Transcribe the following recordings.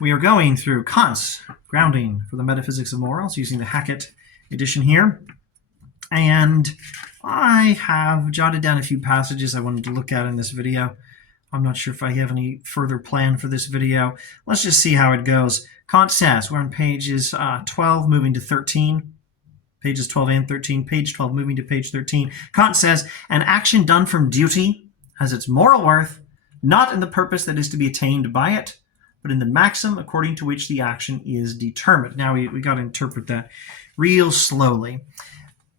We are going through Kant's Grounding for the Metaphysics of Morals using the Hackett edition here. And I have jotted down a few passages I wanted to look at in this video. I'm not sure if I have any further plan for this video. Let's just see how it goes. Kant says, we're on pages 12 moving to 13. Pages 12 and 13. Page 12 moving to page 13. Kant says, an action done from duty has its moral worth, not in the purpose that is to be attained by it, but in the maxim according to which the action is determined. Now we got to interpret that real slowly.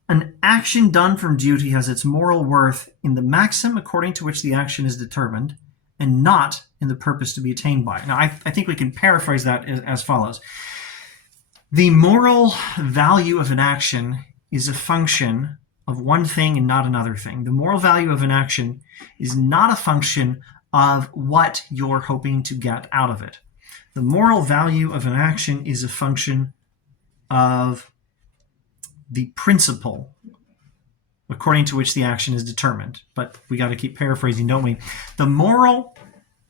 An action done from duty has its moral worth in the maxim according to which the action is determined, and not in the purpose to be attained by. Now I think we can paraphrase that as follows. The moral value of an action is a function of one thing and not another thing. The moral value of an action is not a function of what you're hoping to get out of it. The moral value of an action is a function of the principle according to which the action is determined. But we got to keep paraphrasing, don't we? The moral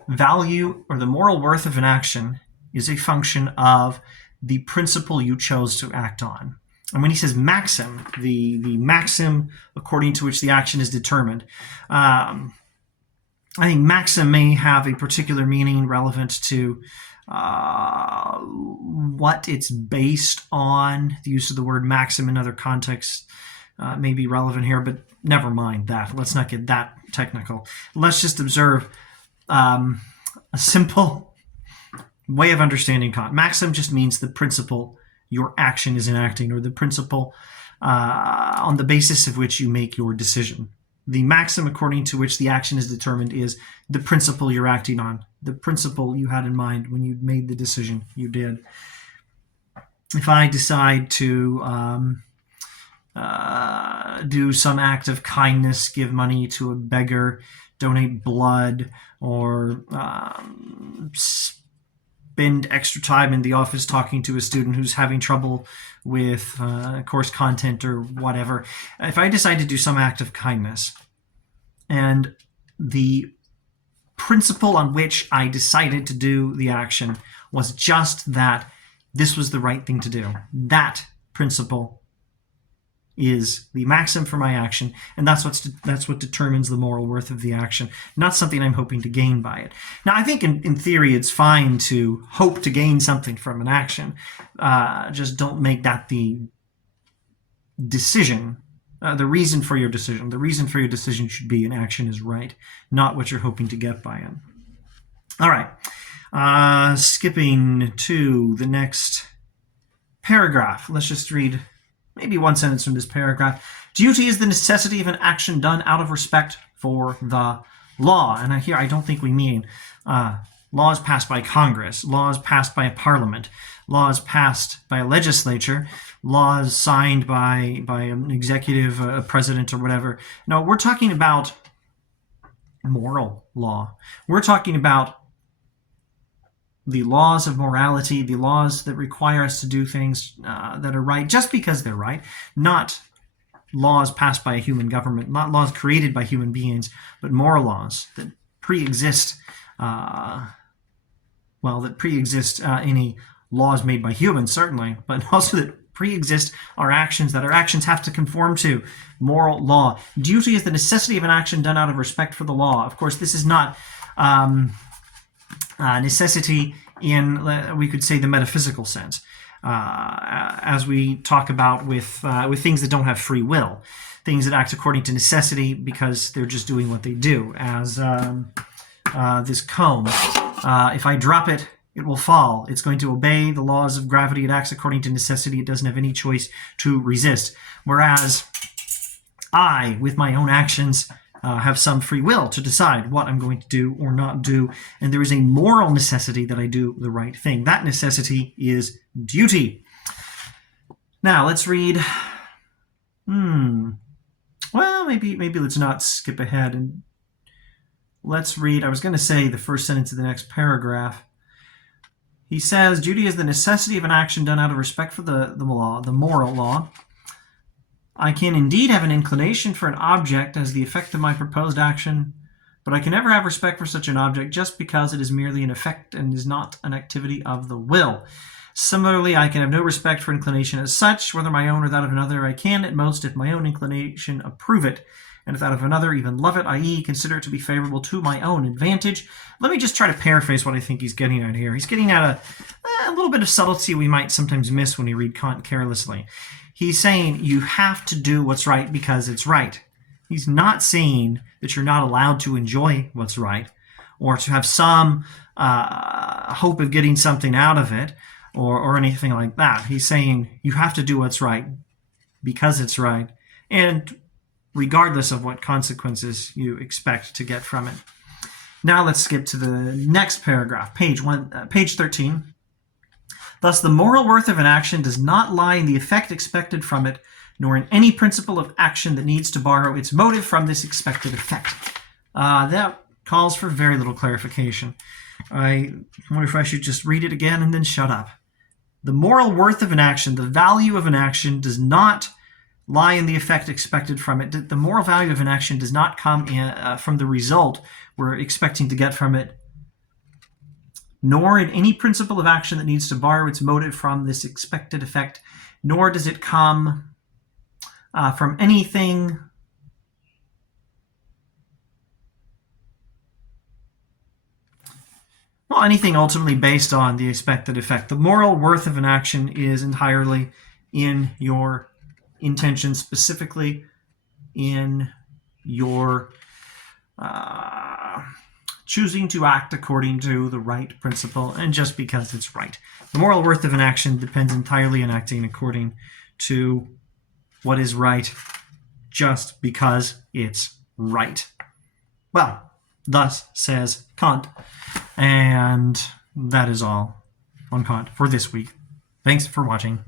value or the moral worth of an action is a function of the principle you chose to act on. And when he says maxim, the maxim according to which the action is determined, I think maxim may have a particular meaning relevant to what it's based on. The use of the word maxim in other contexts may be relevant here, but never mind that. Let's not get that technical. Let's just observe a simple way of understanding Kant. Maxim just means the principle your action is enacting, or the principle on the basis of which you make your decision. The maxim according to which the action is determined is the principle you're acting on, the principle you had in mind when you made the decision you did. If I decide to do some act of kindness, give money to a beggar, donate blood, or spend extra time in the office talking to a student who's having trouble with course content or whatever. If I decide to do some act of kindness and the principle on which I decided to do the action was just that this was the right thing to do, that principle is the maxim for my action, and that's what determines the moral worth of the action, not something I'm hoping to gain by it. Now, I think in theory it's fine to hope to gain something from an action. Just don't make that the decision, the reason for your decision. The reason for your decision should be an action is right, not what you're hoping to get by it. All right, skipping to the next paragraph. Let's just read maybe one sentence from this paragraph. Duty is the necessity of an action done out of respect for the law. And here I don't think we mean laws passed by Congress, laws passed by a parliament, laws passed by a legislature, laws signed by an executive, a president, or whatever. No, we're talking about moral law. We're talking about the laws of morality, the laws that require us to do things that are right just because they're right, not laws passed by a human government, not laws created by human beings, but moral laws that pre-exist, any laws made by humans, certainly, but also that pre-exist our actions, that our actions have to conform to moral law. Duty is the necessity of an action done out of respect for the law. Of course, this is not necessity in, we could say, the metaphysical sense, as we talk about with things that don't have free will, things that act according to necessity because they're just doing what they do, as this comb. If I drop it, it will fall. It's going to obey the laws of gravity. It acts according to necessity. It doesn't have any choice to resist. Whereas I, with my own actions, have some free will to decide what I'm going to do or not do, and there is a moral necessity that I do the right thing. That necessity is duty. Now let's read. Well, maybe let's not skip ahead and let's read. I was going to say the first sentence of the next paragraph. He says, duty is the necessity of an action done out of respect for the law, the moral law. I can indeed have an inclination for an object as the effect of my proposed action, but I can never have respect for such an object just because it is merely an effect and is not an activity of the will. Similarly, I can have no respect for inclination as such, whether my own or that of another. I can, at most, if my own inclination, approve it, and if that of another, even love it, i.e., consider it to be favorable to my own advantage. Let me just try to paraphrase what I think he's getting at here. He's getting at a little bit of subtlety we might sometimes miss when you read Kant carelessly. He's saying you have to do what's right because it's right. He's not saying that you're not allowed to enjoy what's right or to have some hope of getting something out of it or anything like that. He's saying you have to do what's right because it's right, and regardless of what consequences you expect to get from it. Now let's skip to the next paragraph, page 13. Thus, the moral worth of an action does not lie in the effect expected from it, nor in any principle of action that needs to borrow its motive from this expected effect. That calls for very little clarification. I wonder if I should just read it again and then shut up. The moral worth of an action, the value of an action, does not lie in the effect expected from it. The moral value of an action does not come from the result we're expecting to get from it, nor in any principle of action that needs to borrow its motive from this expected effect, nor does it come from anything ultimately based on the expected effect. The moral worth of an action is entirely in your intention, specifically in your choosing to act according to the right principle and just because it's right. The moral worth of an action depends entirely on acting according to what is right just because it's right. Well, thus says Kant. And that is all on Kant for this week. Thanks for watching.